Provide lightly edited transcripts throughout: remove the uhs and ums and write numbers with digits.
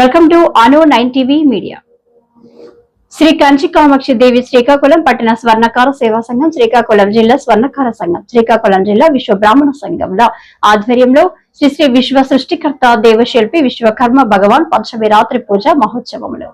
Welcome to Anu 9 TV media. Shri Kanchi Kamakshi Devi Srikakulam పట్టణ స్వర్ణకార సేవా సంఘం, శ్రీకాకుళం జిల్లా స్వర్ణకార సంఘం, శ్రీకాకుళం జిల్లా విశ్వ బ్రాహ్మణ సంఘంలో ఆధ్వర్యంలో శ్రీ శ్రీ విశ్వ సృష్టికర్త దేవశిల్పి విశ్వకర్మ భగవాన్ పంచమి రాత్రి పూజ మహోత్సవములు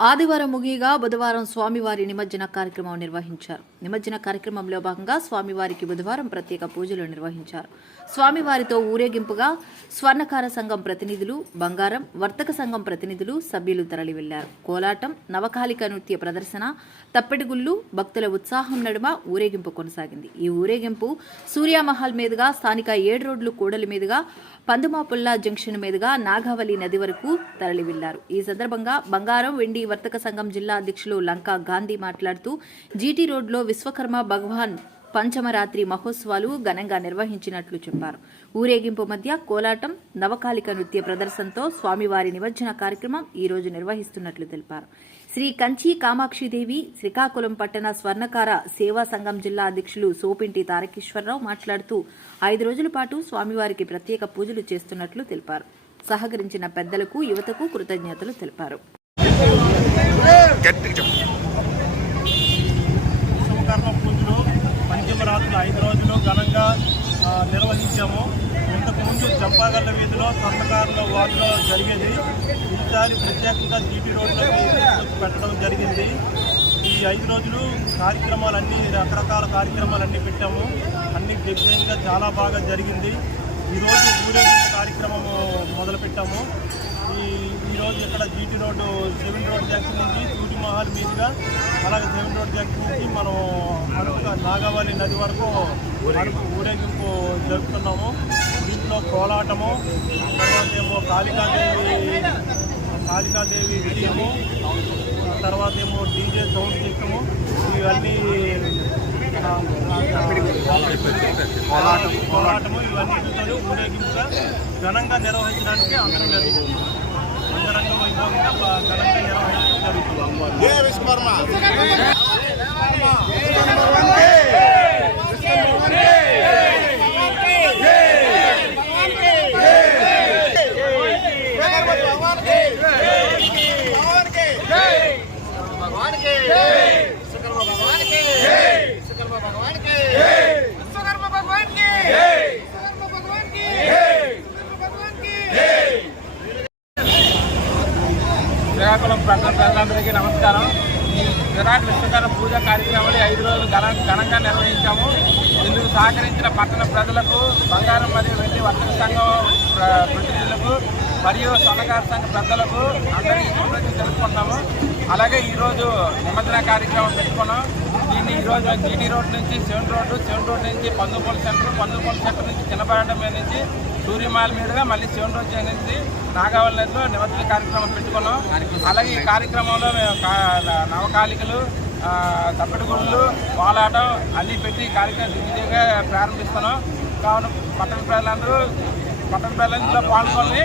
ఆదివారం ముగియగా బుధవారం స్వామివారి నిమజ్జన కార్యక్రమం నిర్వహించారు. నిమజ్జన కార్యక్రమంలో భాగంగా స్వామివారికి బుధవారం ప్రత్యేక పూజలు నిర్వహించారు. స్వామివారితో ఊరేగింపుగా స్వర్ణకార సంఘం ప్రతినిధులు, బంగారం వర్తక సంఘం ప్రతినిధులు, సభ్యులు తరలి వెళ్లారు. కోలాటం, నవకాలిక నృత్య ప్రదర్శన, తప్పెడిగుళ్లు, భక్తుల ఉత్సాహం నడుమ ఊరేగింపు కొనసాగింది. ఈ ఊరేగింపు సూర్యామహల్ మీదుగా స్థానిక 7 రోడ్లు కూడలి మీదుగా పందుమాపుల్లా జంక్షన్ మీదుగా నాగావళి నది వరకు తరలి వెళ్లారు. ఈ సందర్భంగా బంగారం, వెండి వర్తక సంఘం జిల్లా అధ్యక్షులు లంకా గాంధీ మాట్లాడుతూ జీటీ రోడ్లో విశ్వకర్మ భగవాన్ పంచమరాత్రి మహోత్సవాలు ఘనంగా నిర్వహించినట్లు చెప్పారు. ఊరేగింపు మధ్య కోలాటం, నవకాలిక నృత్య ప్రదర్శనతో స్వామివారి నిమజ్జన కార్యక్రమం ఈ రోజు నిర్వహిస్తున్నట్లు తెలిపారు. శ్రీ కంచి కామాక్షిదేవి శ్రీకాకుళం పట్టణ స్వర్ణకార సేవా సంఘం జిల్లా అధ్యక్షులు సోపింటి తారకేశ్వరరావు మాట్లాడుతూ 5 రోజుల పాటు స్వామివారికి ప్రత్యేక పూజలు చేస్తున్నట్లు తెలిపారు. సహకరించిన పెద్దలకు, యువతకు కృతజ్ఞతలు తెలిపారు. పంచమరాత్రులు 5 రోజులు ఘనంగా నిర్వహించాము. ఇంతకుముందు చంపాగల్ల వీధిలో స్వర్ణకారుల వార్డులో జరిగేది. ఈసారి ప్రత్యేకంగా జీటీ రోడ్లో పెట్టడం జరిగింది. ఈ 5 రోజులు కార్యక్రమాలన్నీ, రకరకాల కార్యక్రమాలన్నీ పెట్టాము. అన్ని దిగ్విజయంగా చాలా బాగా జరిగింది. ఈరోజు ఊరేగింపు కార్యక్రమము మొదలుపెట్టాము. ఈరోజు ఇక్కడ జీటీ రోడ్డు 7 రోడ్ జంక్షన్ నుంచి సూర్యమహల్ మీదుగా, అలాగే 7 రోడ్ జంక్షన్ నుంచి మనం నాగావళి నది వరకు ఊరేగింపు జరుపుతున్నాము. దీంట్లో కోలాటము, తర్వాత ఏమో కాళికాదేవి విజయము, తర్వాత ఏమో డీజే సౌండ్ సిస్టము, ఇవన్నీ కోలాటము ఇవన్నీ ఊరేగింపుగా ఘనంగా నిర్వహించడానికి అందరం జరుగుతుంది. అంగరంగ వైభవంగా ఘనంగా నిర్వహించడం జరుగుతుంది. శ్రీకాకుళం పట్టణ ప్రజలందరికీ నమస్కారం. ఈ విరాట్ విశ్వకర్మ పూజ కార్యక్రమాలు 5 రోజులు ఘనంగా నిర్వహించాము. ఇందుకు సహకరించిన పట్టణ ప్రజలకు, బంగారం మరియు వెండి వర్తక సంఘం ప్రతినిధులకు మరియు స్వర్ణకార సంఘ పెద్దలకు అందరికీ కృతజ్ఞతలు తెలుపుకుంటున్నాము. అలాగే ఈరోజు నిమజ్జన కార్యక్రమం పెట్టుకున్నాం. దీన్ని ఈరోజు జీటీ రోడ్ నుంచి 7 రోడ్ నుంచి పందుపల్లి సెంటర్ నుంచి చిన్నపేట మీద నుంచి సూర్యమాల్ మీదుగా మళ్ళీ 7 రోడ్ నుంచి నాగావళి నదిలో నిమజ్జన కార్యక్రమం పెట్టుకున్నాం. అలాగే ఈ కార్యక్రమంలో మేము నవకాలికలు, తప్పెడిగుళ్ళు, కోలాటం అన్నీ పెట్టి కార్యక్రమం దిగ్విజయంగా ప్రారంభిస్తున్నాం. కావున పట్టణ ప్రజలందరూ పాల్గొని